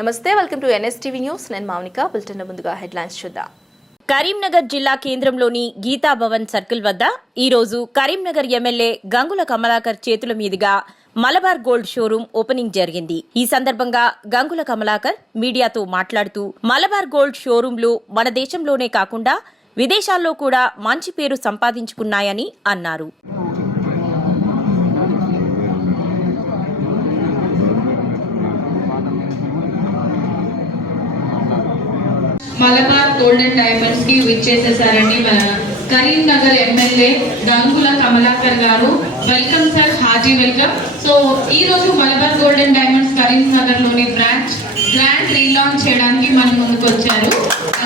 నమస్తే welcome to NSTV news. నేను Mounika bulletin ముందుగా హెడ్లైన్స్ చూద్దాం. కరీంనగర్ జిల్లా కేంద్రంలోని గీతా భవన్ సర్కిల్ వద్ద ఈరోజు కరీంనగర్ ఎమ్మెల్యే గంగుల కమలాకర్ చేతుల మీదుగా మలబార్ గోల్డ్ షోరూం ఓపెనింగ్ జరిగింది. ఈ సందర్భంగా గంగుల కమలాకర్ మీడియాతో మాట్లాడుతూ మలబార్ గోల్డ్ షోరూంలు మన దేశంలోనే కాకుండా విదేశాల్లో కూడా మంచి పేరు సంపాదించుకున్నాయని అన్నారు. మలబార్ గోల్డెన్ డైమండ్స్కి విచ్చేసేసారండి మన Karimnagar MLA Gangula Kamalakar garu. Welcome sir Haji welcome so ఈ రోజు మలబార్ గోల్డెన్ డైమండ్స్ కరీంనగర్లోని బ్రాంచ్ గ్రాండ్ రీలాంచ్ చేయడానికి మన ముందుకు వచ్చారు.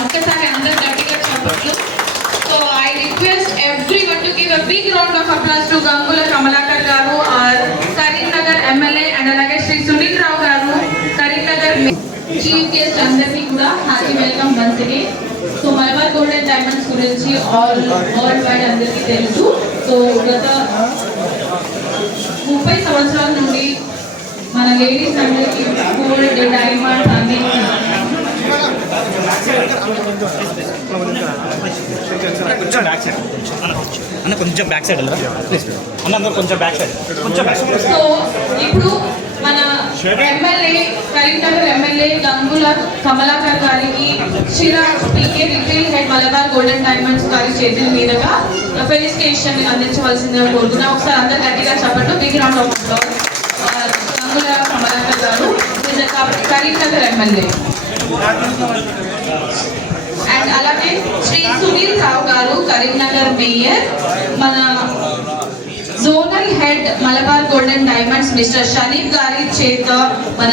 ఒక్కసారి అందరు గట్టిగా చెప్పట్లు so I request every one to give a big round of applause to Gangula Kamalakar garu our Karimnagar MLA and అలాగే శ్రీ సునీల్ రావు గారు. కరీంనగర్ చీఫ్ గెస్ట్ అందరికీ once again so Malabar golden diamonds గురించి ఆల్ వరల్డ్ వైడ్ అందరికీ తెలుసు so గత ముప్పై సంవత్సరాల నుండి మన లేడీస్ అందరికీ గోల్డ్ డైమండ్స్ అన్ని కొంచెం బ్యాక్ సైడ్ అన్న కొంచెం బ్యాక్ సైడ్ అన్న కొంచెం బ్యాక్ సైడ్ కొంచెం సో ఇప్పుడు ఎమ్మెల్యే కరీంనగర్ ఎమ్మెల్యే గంగుల కమలాకర్ గారికి Chiraj PK retail head Malabar golden diamonds గారి చేతుల మీదుగా ఫెలిసిటేషన్ అందించవలసిందిగా కోరుతున్నా. ఒకసారి అందరు గట్టిగా చెప్పండి. Big round of applause Gangula Kamalakar garu Karimnagar MLA. And అలాగే శ్రీ సునీల్ రావు గారు కరీంనగర్ మేయర్ మన zonal head Malabar golden diamonds mister Sharif గారి చేత మన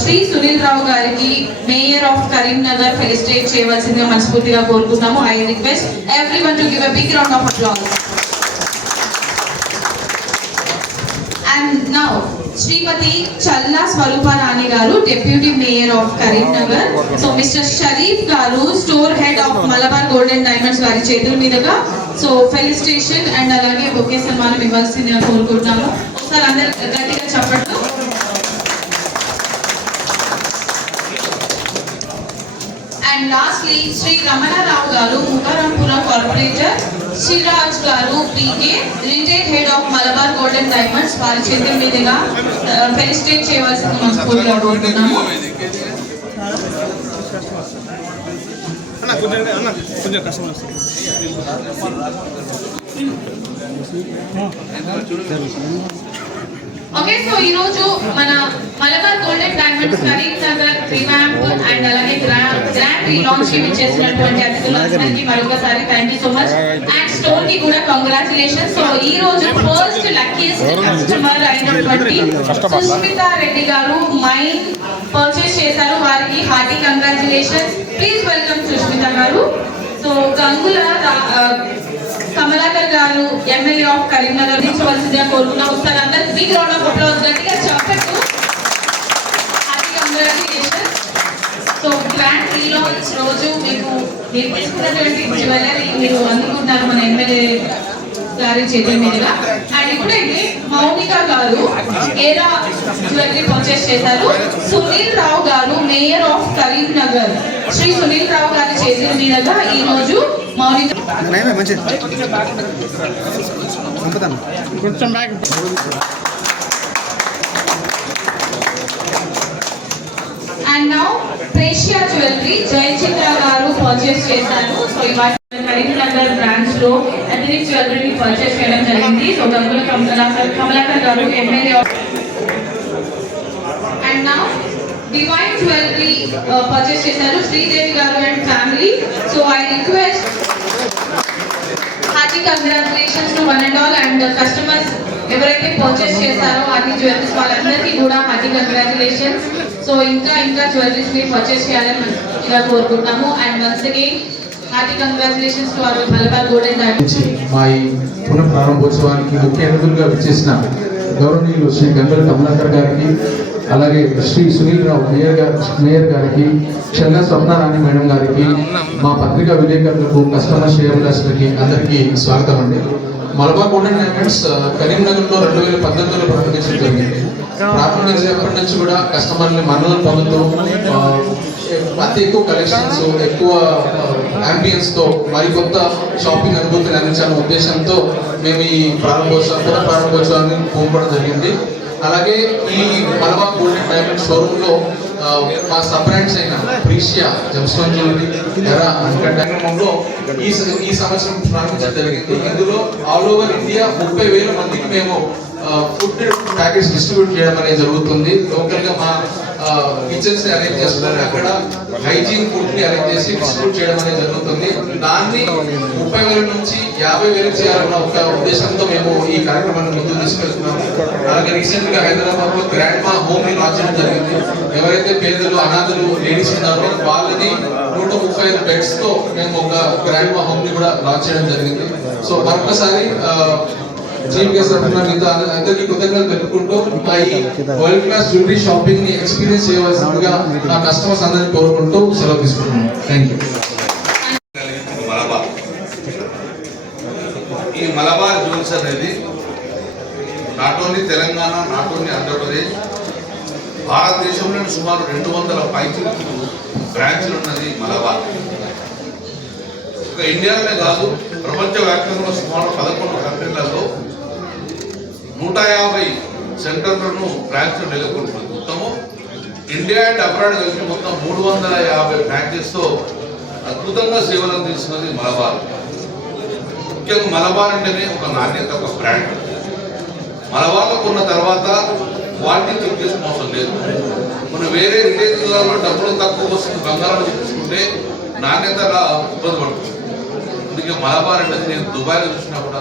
శ్రీ సునీల్ రావు గారికి మేయర్ ఆఫ్ కరీంనగర్ ఫెలిస్టేట్ చేయవలసిందిగా మనస్ఫూర్తిగా కోరుకుంటున్నాము. I request every one to give a big round of applause and now Shrimati Challa Swarupa Rani garu deputy mayor of Karimnagar so mister Sharif garu store head of Malabar golden diamonds వారి చేతుల మీదుగా so felicitation and అలాగే ఒకే సన్మానం ఇవ్వాల్సిందిగా కోరుకుంటున్నాము. ఒకసారి అందరు గట్టిగా చెప్పట్లు అండ్ లాస్ట్లీ శ్రీ రమణారావు గారు Mukarampuram corporator Sriraj garu PK retired head of Malabar golden diamonds వారి చేతుల మీదుగా ఫెలిస్టేట్ చేయవలసింది మనస్ఫూర్తిగా కోరుతున్నాము కొంచెం కొంచెం కష్టం వస్తుంది ఓకే సో ఈ రోజు మన Malabar golden diamonds Karimnagar revamp and అలాగే గ్రాండ్ రీలాంచ్ చేసినటువంటి అతిథులందరికీ మరొకసారి thank you so much and స్టోర్కి కూడా కంగ్రాచులేషన్ సో ఈ రోజు ఫస్ట్ లక్కీయెస్ట్ కస్టమర్ అయినటువంటి సుస్మిత రెడ్డి గారు మైన్ పర్చేస్ చేశారు. వారికి hearty congratulation please welcome Sushmita garu. So Gangula Kamalakar garu MLA of Karimnagar నుంచి వచ్చిందిగా కోరుకున్నాం ఒకసారి అందరికి బిగ్ రౌండ్ ఆఫ్ అప్లౌజ్ గట్టిగా చెప్పట్టు happy congratulation so grand relaunch రోజు మీకు మీరు తీసుకున్నటువంటి జ్యువెలరీ మీరు అందుకుంటారు మన ఎమ్మెల్యే గారి చేతుల మీదుగా అండ్ ఇప్పుడైతే మౌనిక గారు ఏరా జ్యువెలరీ పర్చేస్ చేశారు. Sunil Rao garu mayor of Karimnagar. Shri Sunil Rao గారి చేతుల మీదుగా ఈ రోజు Mounika and now Precia jewellery Jayachitra garu purchase చేశారు. సో ఇవాళ కరీంనగర్ బ్రాంచ్లో అథనిక్ జ్యువెలరీ పర్చేస్ చేయడం జరిగింది. So Gangula Kamalakar Kamalakar garu MLA and నా డివైన్ జ్యువెలరీ పర్చేస్ చేశారు. Sridevi garu and family so I request hearty congratulations to one and all and customers ఎవరైతే purchase చేస్తారో అన్ని జ్యువెలరీస్ వాళ్ళందరికీ కూడా హార్టీ కంగ్రాచులేషన్స్ సో ఇంకా ఇంకా జ్యువెలరీస్ని పర్చేస్ చేయాలని ఇలా కోరుకుంటున్నాము. And once again hearty congratulations to our Malabar diamonds మా ఈ పునః ప్రారంభోత్సవానికి ముఖ్య అతిథులుగా విచ్చేసిన గౌరవనీయులు శ్రీ గంగల కమలాకర్ గారికి అలాగే శ్రీ సునీల్ రావు మేయర్ గారి మేయర్ గారికి చెల్ల స్వప్నారాణి మేడం గారికి మా పత్రికా విలేకరులకు కస్టమర్ షేర్లర్స్లకి అందరికీ స్వాగతం అండి. మలబార్ గోల్డెన్ డైమండ్స్ కరీంనగర్లో రెండు వేల పద్దెనిమిదిలో ప్రారంభించడం జరిగింది. ప్రారంభించినప్పటి నుంచి కూడా కస్టమర్ని మన్నలు పొందుతూ అతి ఎక్కువ కలెక్షన్స్ ఎక్కువ తో మరికొత్త షాపింగ్ అనుభూతిని అందించాలనే ఉద్దేశంతో మేము ఈ ప్రారంభోత్సవం పునః ప్రారంభోత్సవాన్ని పూనుకోవడం జరిగింది. అలాగే ఈ మలబా గోల్డెన్ డైమండ్ షోరూమ్లో ఆ, మా సబ్ బ్రాండ్స్ అయిన ప్రీషియా జమ్స్టోన్ జ్యువెలరీ అంకర్ కార్యక్రమంలో ఈ ఈ సంవత్సరం ప్రారంభించడం జరిగింది. ఇందులో ఆల్ ఓవర్ ఇండియా ముప్పై వేల మందికి మేము ఫుడ్ ప్యాకెట్స్ డిస్ట్రిబ్యూట్ చేయడం అనేది జరుగుతుంది. లోకల్గా మా కిచెన్స్ని అరేంజ్ చేస్తున్నారు. అక్కడ హైజీన్ ఫుడ్ని అరేంజ్ చేసి డిస్ట్రిబ్యూట్ చేయడం అనేది జరుగుతుంది. దాన్ని ముప్పై వేల నుంచి యాభై వేలకు చేయాలన్న ఒక ఉద్దేశంతో మేము ఈ కార్యక్రమాన్ని ముందుకు తీసుకెళ్తున్నాము. అలాగే రీసెంట్గా హైదరాబాద్లో గ్రాండ్ మా హోమ్ని లాంచ్ చేయడం జరిగింది. ఎవరైతే పేదలు అనాథలు లేడీస్ ఉన్నారో వాళ్ళని నూట ముప్పై ఐదు బెడ్స్తో మేము ఒక గ్రాండ్ మా హోమ్ని కూడా లాంచ్ చేయడం జరిగింది. సో మరొకసారి చీఫ్ గెస్ట్ తరఫున మిగతా అందరికీ కృతజ్ఞతలు తెలుపుకుంటూ మా ఈ వరల్డ్ క్లాస్ జ్యువెలరీ షాపింగ్ని ఎక్స్పీరియన్స్ చేయవలసిందిగా నా కస్టమర్స్ అందరినీ కోరుకుంటూ సెలవు తీసుకుంటున్నాను థ్యాంక్ యూ ఈ మలబార్ జ్యూల్స్ అనేది not only Telangana not only Andhra Pradesh భారతదేశంలోని సుమారు రెండు వందల పైచిలకు బ్రాంచ్లు ఉన్నది మలబార్. ఒక ఇండియాలోనే కాదు ప్రపంచవ్యాప్తంగా సుమారు పదకొండు కంట్రీలలో నూట యాభై సెంటర్లను బ్రాంచ్లు నెలకొల్పింది. మొత్తము ఇండియా అండ్ అబ్రాడ్ కలిపి మొత్తం మూడు వందల యాభై బ్రాంచెస్తో అద్భుతంగా సేవలు అందిస్తున్నది మలబార్. ముఖ్యంగా మలబార్ అంటేనే ఒక నాణ్యత ఒక బ్రాండ్. మలబార్లో కొన్న తర్వాత క్వాలిటీ చెక్ చేసుకోవడం అవసరం లేదు. మనం వేరే రిలేటివ్లలో డబ్బులు తక్కువ వస్తుంది బంగారం తీసుకుంటే నాణ్యత ఇబ్బంది పడుతుంది. అందుకే మలబార్ అనేది నేను దుబాయ్లో చూసినప్పుడు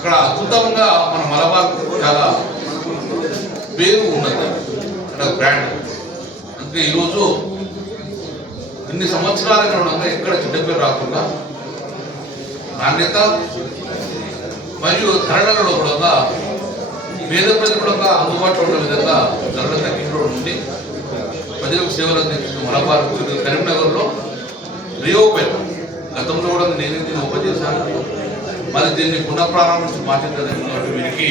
అక్కడ అద్భుతంగా మన మలబార్ చాలా పేరు ఉన్నది. అక్కడ బ్రాండ్ అందుకే ఈరోజు ఇన్ని సంవత్సరాల ఉండగా ఎక్కడ చెడ్డ పేరు రాకుండా నాణ్యత మరియు ధరలలో కూడా పేద ప్రజలు కూడా అందుబాటులో ఉన్న విధంగా ధరలు తగ్గించడం ఉంది. ప్రజలకు సేవలు అందించిన మలబార్ కరీంనగర్లో రియోపెన్ గతంలో కూడా నేనే దీన్ని ఉపజేశాను మరి దీన్ని పునఃప్రారంభించి మాట్లాడేటువంటి వీరికి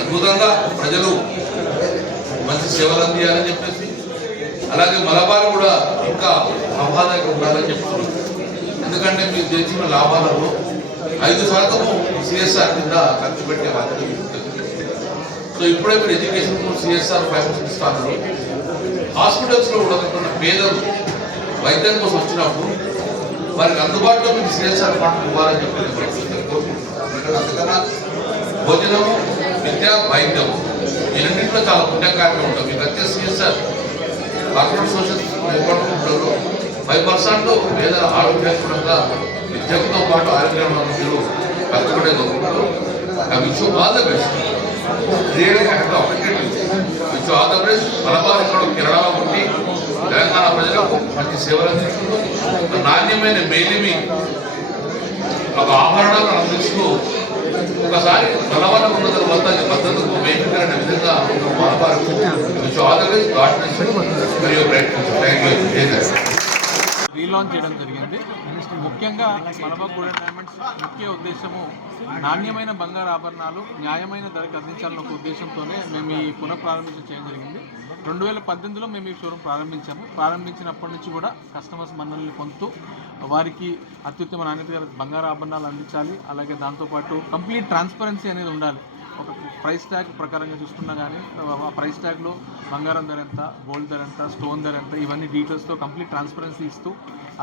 అద్భుతంగా ప్రజలు మంచి సేవలు అందియాలని చెప్పేసి అలాగే మలబార్ కూడా ఇంకా ఆహ్లాదంగా ఉండాలని చెప్తున్నారు. ఎందుకంటే మీరు తెచ్చిన లాభాలలో ఐదు శాతము సిఎస్ఆర్ కింద ఖర్చు పెట్టే బాధ్యత సో ఇప్పుడే మీరు ఎడ్యుకేషన్ సిఎస్ఆర్ ఫైవ్ ఇస్తాను హాస్పిటల్స్లో ఉండకుండా ఉన్న పేదలు వైద్యం కోసం వచ్చినప్పుడు వారికి అందుబాటులో మీకు సిఎస్ఆర్ ఫండ్ ఇవ్వాలని చెప్పేది నేను భోజనము విద్య వైద్యం ఈ రెండింటిలో చాలా పుణ్యకార్యం ఉంటుంది. మీకు వచ్చే సిఎస్ఆర్ కార్పొరేట్ సోషల్ ఉపయోగపడుతుంటారు ఫైవ్ పర్సెంట్ పేద ఆరోగ్యపరంగా విద్యతో పాటు ఆరోగ్యంలో మీరు కష్టపడే దొరుకుతారు I wish all the best really I have wish all the best Malabar ఇక్కడ కేరళలో ఉండి తెలంగాణ ప్రజలకు మంచి సేవలు అందిస్తుంది నాణ్యమైన మేలిమి ఒక ఆభరణాలను అందిస్తూ ఒకసారి బలవనం ఉన్న తర్వాత మద్దతుకు పద్ధతులకు వేదికైన విధంగా మలబార్ విచ్ ఆల్ గాడ్ మరియు రీలాంచ్ చేయడం జరిగింది. ముఖ్యంగా మలబార్ గోల్డెన్ డైమండ్స్ ముఖ్య ఉద్దేశము నాణ్యమైన బంగారు ఆభరణాలు న్యాయమైన ధరకు అందించాలన్న ఒక ఉద్దేశంతోనే మేము ఈ పునఃప్రారంభించడం చేయడం జరిగింది. రెండు వేల పద్దెనిమిదిలో మేము ఈ షోరూమ్ ప్రారంభించాము. ప్రారంభించినప్పటి నుంచి కూడా కస్టమర్స్ మనల్ని పొందుతూ వారికి అత్యుత్తమ నాణ్యత గల బంగారు ఆభరణాలు అందించాలి. అలాగే దాంతోపాటు కంప్లీట్ ట్రాన్స్పరెన్సీ అనేది ఉండాలి. ఒక ప్రైస్ ట్యాగ్ ప్రకారంగా చూసుకున్నా కానీ ఆ ప్రైస్ ట్యాగ్లో బంగారం ధర ఎంత గోల్డ్ ధర ఎంత స్టోన్ ధర ఎంత ఇవన్నీ డీటెయిల్స్తో కంప్లీట్ ట్రాన్స్పరెన్సీ ఇస్తూ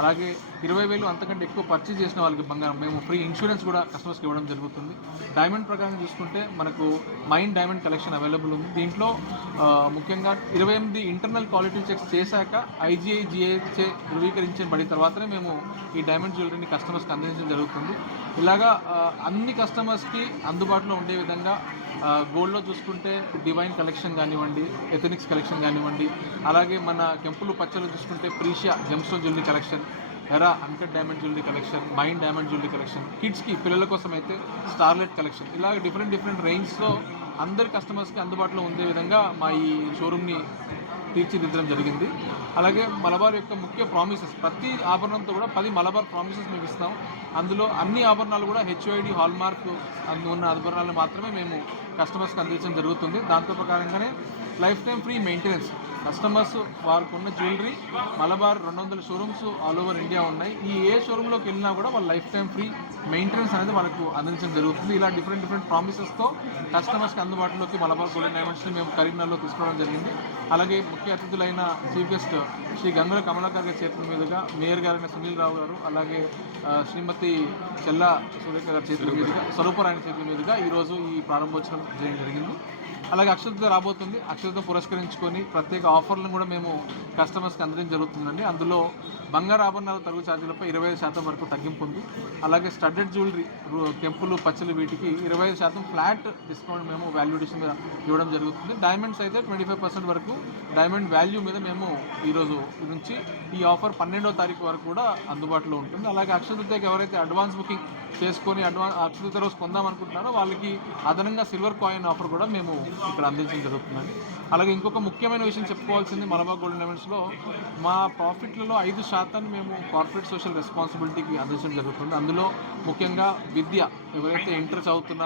అలాగే ఇరవై వేలు అంతకంటే ఎక్కువ పర్చేజ్ చేసిన వాళ్ళకి బంగారం. మేము ఫ్రీ ఇన్సూరెన్స్ కూడా కస్టమర్స్కి ఇవ్వడం జరుగుతుంది. డైమండ్ ప్రకారం చూసుకుంటే మనకు మైండ్ డైమండ్ కలెక్షన్ అవైలబుల్ ఉంది. దీంట్లో ముఖ్యంగా ఇరవై ఎనిమిది ఇంటర్నల్ క్వాలిటీ చెక్స్ చేశాక ఐజీఐ జిఐచే ధృవీకరించబడిన తర్వాతనే మేము ఈ డైమండ్ జ్యువెలరీని కస్టమర్స్కి అందించడం జరుగుతుంది. ఇలాగా అన్ని కస్టమర్స్కి అందుబాటులో ఉండే విధంగా గోల్డ్లో చూసుకుంటే డివైన్ కలెక్షన్ కానివ్వండి ఎథనిక్స్ కలెక్షన్ కానివ్వండి అలాగే మన కెంపులు పచ్చలు చూసుకుంటే Precia gemstone jewellery collection era uncut diamond jewellery collection mind diamond jewellery collection కిడ్స్కి పిల్లల కోసం అయితే స్టార్లెట్ కలెక్షన్. ఇలాగ డిఫరెంట్ డిఫరెంట్ రేంజ్లో అందరి కస్టమర్స్కి అందుబాటులో ఉండే విధంగా మా ఈ షోరూమ్ని తీర్చిదిద్దడం జరిగింది. అలాగే మలబార్ యొక్క ముఖ్య ప్రామిసెస్ ప్రతి ఆభరణంతో కూడా పది మలబార్ ప్రామిసెస్ మేము ఇస్తాం అందులో అన్ని ఆభరణాలు కూడా హెచ్ఓఐడి హాల్మార్క్ అందు ఉన్న ఆభరణాలు మాత్రమే మేము కస్టమర్స్కి అందించడం జరుగుతుంది. దాంతో ప్రకారంగానే life time free maintenance customers వారికి ఉన్న జ్యువెలరీ మలబార్ రెండు వందల షోరూమ్స్ ఆల్ ఓవర్ ఇండియా ఉన్నాయి. ఈ ఏ షోరూంలోకి వెళ్ళినా కూడా వాళ్ళ లైఫ్ టైం ఫ్రీ మెయింటెనెన్స్ అనేది వాళ్ళకు అందించడం జరుగుతుంది. ఇలా డిఫరెంట్ డిఫరెంట్ ప్రామిసెస్తో కస్టమర్స్కి అందుబాటులోకి మలబార్ గోల్డెన్ డైమండ్స్ని మేము కరీంనగర్లో తీసుకోవడం జరిగింది. అలాగే ముఖ్య అతిథులైన చీఫ్ గెస్ట్ శ్రీ గంగుల కమలాకర్ గారి చేతుల మీదుగా మేయర్ గారైన సునీల్ రావు గారు అలాగే శ్రీమతి చెల్లా సురేఖ గారి చేతుల మీదుగా స్వరూపరాయణ చేతుల మీదుగా ఈరోజు ఈ ప్రారంభోత్సవం చేయడం జరిగింది. అలాగే అక్షతతో రాబోతుంది. అక్షతతో పురస్కరించుకొని ప్రత్యేక ఆఫర్లను కూడా మేము కస్టమర్స్కి అందడం జరుగుతుందండి. అందులో బంగారు ఆభరణాల తరుగు ఛార్జీలపై ఇరవై ఐదు శాతం వరకు తగ్గింపు ఉంది. అలాగే స్టడ్డెడ్ జ్యువెలరీ కెంపులు పచ్చలు వీటికి ఇరవై ఐదు శాతం ఫ్లాట్ డిస్కౌంట్ మేము వాల్యుడేషన్ మీద ఇవ్వడం జరుగుతుంది. డైమండ్స్ అయితే ట్వంటీ ఫైవ్ పర్సెంట్ వరకు డైమండ్ వాల్యూ మీద మేము ఈరోజు నుంచి ఈ ఆఫర్ పన్నెండో తారీఖు వరకు కూడా అందుబాటులో ఉంటుంది. అలాగే అక్షతృతీయకి ఎవరైతే అడ్వాన్స్ బుకింగ్ చేసుకొని అడ్వాన్స్ అక్షతృతీయ రోజు కొందాం అనుకుంటున్నారో వాళ్ళకి అదనంగా సిల్వర్ కాయిన్ ఆఫర్ కూడా మేము ఇక్కడ అందించడం జరుగుతుందండి. అలాగే ఇంకొక ముఖ్యమైన విషయం చెప్పుకోవాల్సింది మలబార్ గోల్డెన్ డైమండ్స్లో మా ప్రాఫిట్లలో ఐదు శాతాన్ని మేము కార్పొరేట్ సోషల్ రెస్పాన్సిబిలిటీకి అందించడం జరుగుతుంది. అందులో ముఖ్యంగా విద్య ఎవరైతే ఇంటర్ చదువుతున్న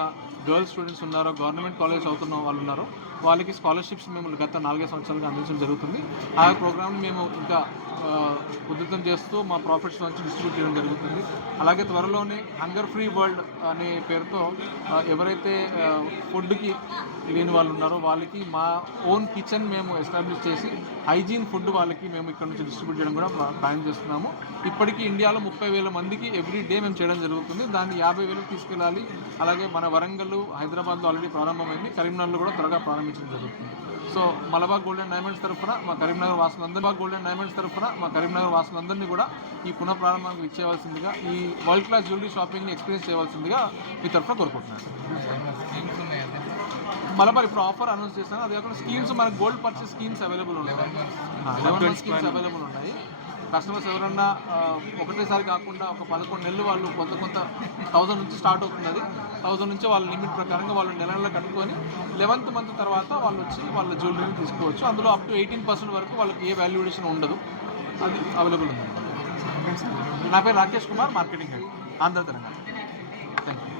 గర్ల్స్ స్టూడెంట్స్ ఉన్నారో గవర్నమెంట్ కాలేజ్ చదువుతున్న వాళ్ళు ఉన్నారో వాళ్ళకి స్కాలర్షిప్స్ మేము గత నాలుగైదు సంవత్సరాలుగా అందించడం జరుగుతుంది. ఆ ప్రోగ్రామ్ని మేము ఇంకా ఉద్ధృతం ఉధృతం చేస్తూ మా ప్రాఫిట్స్ నుంచి డిస్ట్రిబ్యూట్ చేయడం జరుగుతుంది. అలాగే త్వరలోనే హంగర్ ఫ్రీ వరల్డ్ అనే పేరుతో ఎవరైతే ఫుడ్కి లేని వాళ్ళు ఉన్నారో వాళ్ళకి మా ఓన్ కిచెన్ మేము ఎస్టాబ్లిష్ చేసి హైజీన్ ఫుడ్ వాళ్ళకి మేము ఇక్కడ నుంచి డిస్ట్రిబ్యూట్ చేయడం కూడా ప్లాన్ చేస్తున్నాము. ఇప్పటికీ ఇండియాలో ముప్పై వేల మందికి ఎవ్రీ డే మేము చేయడం జరుగుతుంది. దాన్ని యాభై వేలకు తీసుకెళ్ళాలి. అలాగే మన వరంగల్ హైదరాబాద్లో ఆల్రెడీ ప్రారంభమైంది. కరీంనగర్లో కూడా త్వరగా ప్రారంభం ప్రారంభించడం జరుగుతుంది. సో మలబార్ గోల్డెన్ డైమండ్స్ తరఫున మా కరీంనగర్ వాసులందరూ గోల్డెన్ డైమండ్స్ తరఫున మా కరీంనగర్ వాసులందరినీ కూడా ఈ పునః ప్రారంభానికి ఇచ్చేయవలసిందిగా ఈ వరల్డ్ క్లాస్ జ్యువెలరీ షాపింగ్ని ఎక్స్పీరియన్స్ చేయవలసిందిగా మీ తరఫున కోరుకుంటున్నాను. మలబార్ ఇప్పుడు ఆఫర్ అనౌన్స్ చేస్తాను అది కాకుండా స్కీమ్స్ మనకు గోల్డ్ పర్చేస్ స్కీమ్స్ అవైలబుల్ ఉన్నాయి. స్కీమ్స్ అవైలబుల్ ఉన్నాయి. కస్టమర్స్ ఎవరన్నా ఒకటేసారి కాకుండా ఒక పదకొండు నెలలు వాళ్ళు కొంత కొంత థౌసండ్ నుంచి స్టార్ట్ అవుతున్నది. థౌసండ్ నుంచి వాళ్ళ లిమిట్ ప్రకారంగా వాళ్ళు నెల నెల కట్టుకొని లెవెన్త్ మంత్ తర్వాత వాళ్ళు వచ్చి వాళ్ళ జ్యువెలరీని తీసుకోవచ్చు. అందులో అప్ టు ఎయిటీన్ పర్సెంట్ వరకు వాళ్ళకి ఏ వాల్యుయేషన్ ఉండదు. అది అవైలబుల్ ఉంది. నా పేరు Rakesh Kumar marketing head Andhra Telangana. Thank you